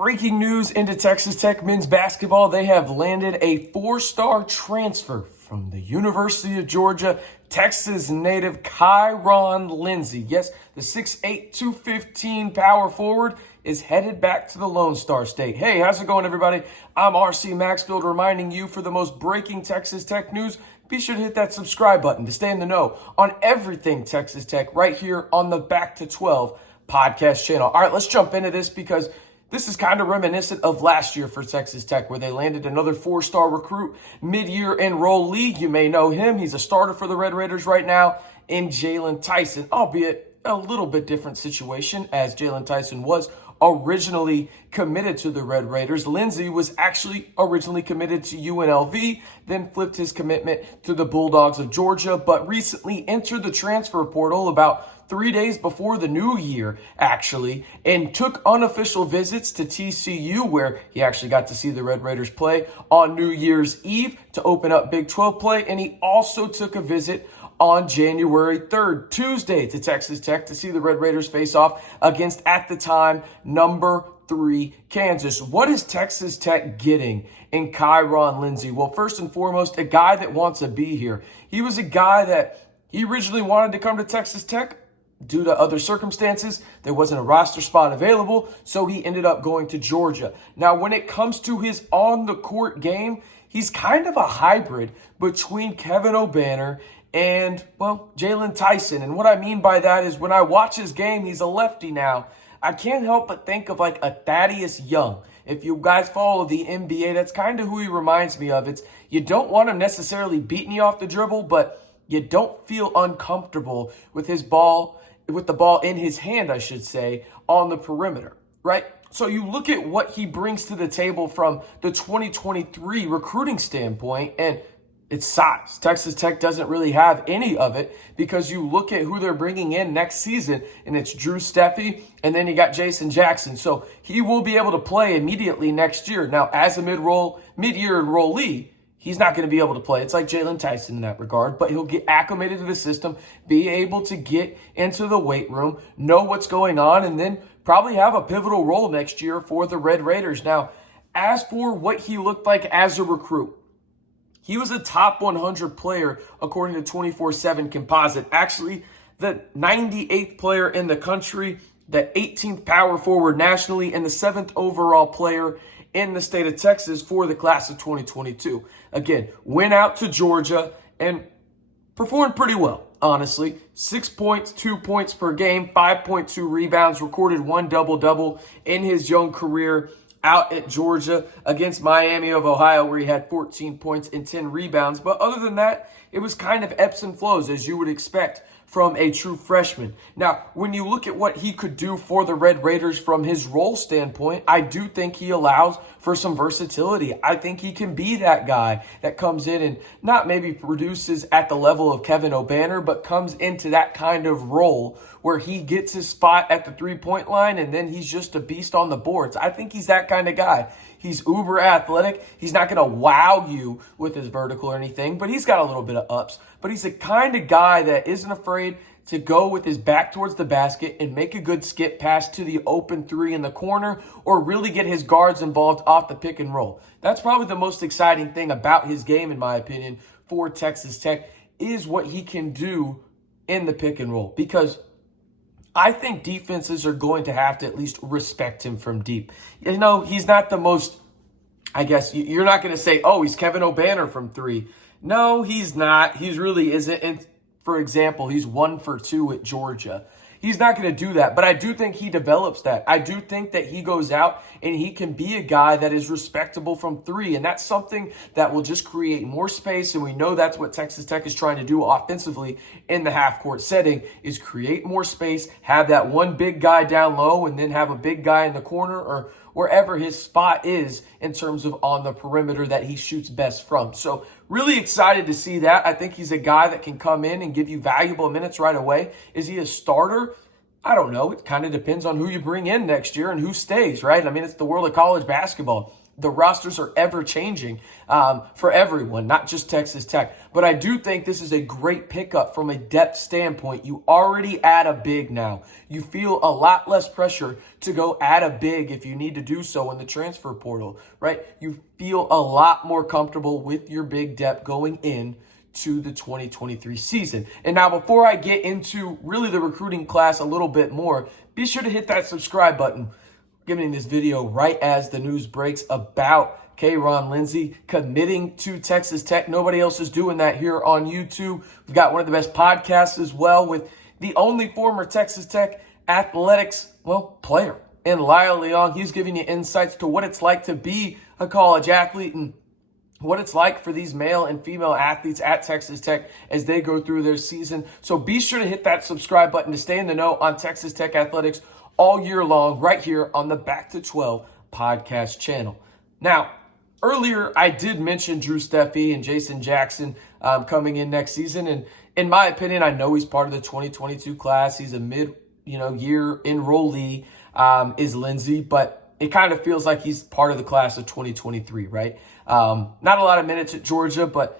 Breaking news into Texas Tech men's basketball. They have landed a four-star transfer from the University of Georgia, Texas native KyeRon Lindsay. Yes, the 6'8", 215 power forward is headed back to the Lone Star State. Hey, how's it going, everybody? I'm RC Maxfield reminding you for the most breaking Texas Tech news, be sure to hit that subscribe button to stay in the know on everything Texas Tech right here on the Back to 12 podcast channel. All right, let's jump into this because this is kind of reminiscent of last year for Texas Tech, where they landed another four-star recruit, mid-year enroll league. You may know him. He's a starter for the Red Raiders right now in Jalen Tyson, albeit a little bit different situation as Jalen Tyson was originally committed to the Red Raiders. Lindsay was actually originally committed to UNLV, then flipped his commitment to the Bulldogs of Georgia, but recently entered the transfer portal about 3 days before the new year, actually, and took unofficial visits to TCU, where he actually got to see the Red Raiders play on New Year's Eve to open up Big 12 play, and he also took a visit on January 3rd, Tuesday, to Texas Tech to see the Red Raiders face off against, at the time, number 3 Kansas. What is Texas Tech getting in KyeRon Lindsay? Well, first and foremost, a guy that wants to be here. He was a guy that he originally wanted to come to Texas Tech. Due to other circumstances, there wasn't a roster spot available, so he ended up going to Georgia. Now, when it comes to his on-the-court game, he's kind of a hybrid between Kevin Obanor and, well, Jalen Tyson. And what I mean by that is when I watch his game, he's a lefty now. I can't help but think of like a Thaddeus Young. If you guys follow the NBA, that's kind of who he reminds me of. It's you don't want him necessarily beating you off the dribble, but you don't feel uncomfortable with his ball, with the ball in his hand, I should say, on the perimeter, right? So you look at what he brings to the table from the 2023 recruiting standpoint, and it's size. Texas Tech doesn't really have any of it because you look at who they're bringing in next season, and it's Drew Steffe, and then you got Jason Jackson. So he will be able to play immediately next year. Now, as a mid-year enrollee, he's not going to be able to play. It's like Jalen Tyson in that regard, but he'll get acclimated to the system, be able to get into the weight room, know what's going on, and then probably have a pivotal role next year for the Red Raiders. Now, as for what he looked like as a recruit, he was a top 100 player according to 24/7 Composite. Actually, the 98th player in the country, the 18th power forward nationally, and the 7th overall player in the state of Texas for the class of 2022. Again, went out to Georgia and performed pretty well, honestly. 6 points, 2 points per game, 5.2 rebounds, recorded 1 double-double in his young career out at Georgia against Miami of Ohio, where he had 14 points and 10 rebounds. But other than that, it was kind of ebbs and flows, as you would expect from a true freshman. Now, when you look at what he could do for the Red Raiders from his role standpoint, I do think he allows for some versatility. I think he can be that guy that comes in and not maybe produces at the level of Kevin Obanor, but comes into that kind of role where he gets his spot at the three-point line and then he's just a beast on the boards. I think he's that kind of guy. He's uber athletic. He's not going to wow you with his vertical or anything, but he's got a little bit of ups. But he's the kind of guy that isn't afraid to go with his back towards the basket and make a good skip pass to the open three in the corner or really get his guards involved off the pick and roll. That's probably the most exciting thing about his game, in my opinion, for Texas Tech is what he can do in the pick and roll, because I think defenses are going to have to at least respect him from deep. You know, he's not the most, I guess, you're not going to say, oh, he's Kevin Obanor from 3. No, he's not. He really isn't. And for example, he's 1 for 2 at Georgia. He's not going to do that, but I do think he develops that. I do think that he goes out and he can be a guy that is respectable from 3, and that's something that will just create more space, and we know that's what Texas Tech is trying to do offensively in the half-court setting, is create more space, have that one big guy down low, and then have a big guy in the corner or wherever his spot is in terms of on the perimeter that he shoots best from. So really excited to see that. I think he's a guy that can come in and give you valuable minutes right away. Is he a starter? I don't know. It kind of depends on who you bring in next year and who stays, right? I mean, it's the world of college basketball. the rosters are ever changing for everyone, not just Texas Tech. But I do think this is a great pickup from a depth standpoint. You already add a big now. You feel a lot less pressure to go add a big if you need to do so in the transfer portal, right? You feel a lot more comfortable with your big depth going in to the 2023 season. And now, before I get into really the recruiting class a little bit more, be sure to hit that subscribe button. Giving this video right as the news breaks about KyeRon Lindsay committing to Texas Tech. Nobody else is doing that here on YouTube. We've got one of the best podcasts as well with the only former Texas Tech athletics, player in Lyle Leong. He's giving you insights to what it's like to be a college athlete and what it's like for these male and female athletes at Texas Tech as they go through their season. So be sure to hit that subscribe button to stay in the know on Texas Tech athletics all year long right here on the Back to 12 podcast channel. Now, earlier I did mention Drew Steffe and Jason Jackson coming in next season. And in my opinion, I know he's part of the 2022 class. He's a mid-year enrollee is Lindsay, but it kind of feels like he's part of the class of 2023, right? Not a lot of minutes at Georgia, but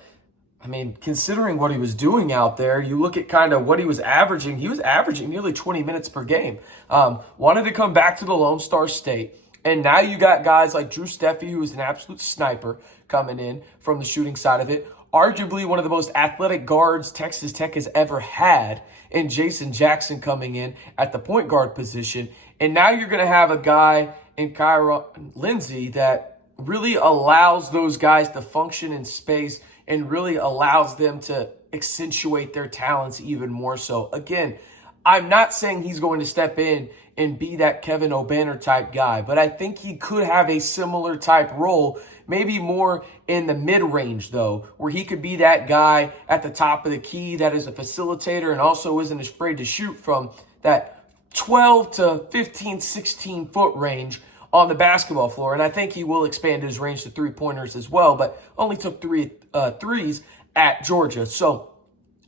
I mean, considering what he was doing out there, you look at kind of what he was averaging. He was averaging nearly 20 minutes per game. Wanted to come back to the Lone Star State. And now you got guys like Drew Steffe, who is an absolute sniper coming in from the shooting side of it. Arguably one of the most athletic guards Texas Tech has ever had. And Jason Jackson coming in at the point guard position. And now you're going to have a guy in KyeRon Lindsay that really allows those guys to function in space and really allows them to accentuate their talents even more so. Again, I'm not saying he's going to step in and be that Kevin O'Banner type guy, but I think he could have a similar type role, maybe more in the mid-range though, where he could be that guy at the top of the key that is a facilitator and also isn't afraid to shoot from that 12 to 15, 16 foot range on the basketball floor. And I think he will expand his range to three-pointers as well, but only took threes at Georgia. So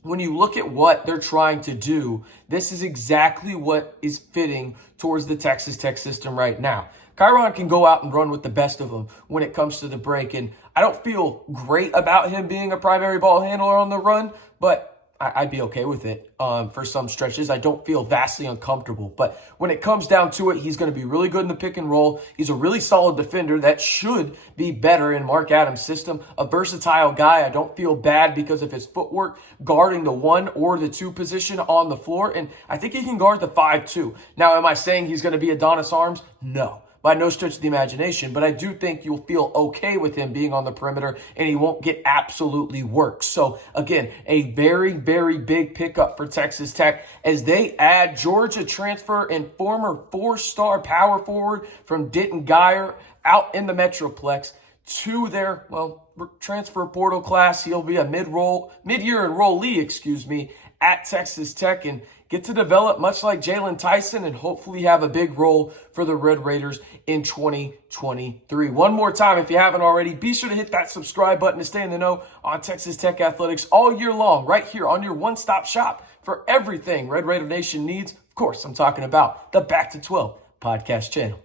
when you look at what they're trying to do, this is exactly what is fitting towards the Texas Tech system right now. KyeRon can go out and run with the best of them when it comes to the break. And I don't feel great about him being a primary ball handler on the run, but I'd be okay with it for some stretches. I don't feel vastly uncomfortable. But when it comes down to it, he's going to be really good in the pick and roll. He's a really solid defender that should be better in Mark Adams' system. A versatile guy. I don't feel bad because of his footwork guarding the 1 or the 2 position on the floor. And I think he can guard the 5 too. Now, am I saying he's going to be Adonis Arms? No. By no stretch of the imagination, but I do think you'll feel okay with him being on the perimeter and he won't get absolutely worked. So again, a very, very big pickup for Texas Tech as they add Georgia transfer and former 4-star power forward from Denton Guyer out in the Metroplex to their, transfer portal class. He'll be a mid-year enrollee, at Texas Tech and get to develop much like Jalen Tyson and hopefully have a big role for the Red Raiders in 2023. One more time, if you haven't already, be sure to hit that subscribe button to stay in the know on Texas Tech athletics all year long, right here on your one-stop shop for everything Red Raider Nation needs. Of course, I'm talking about the Back to 12 podcast channel.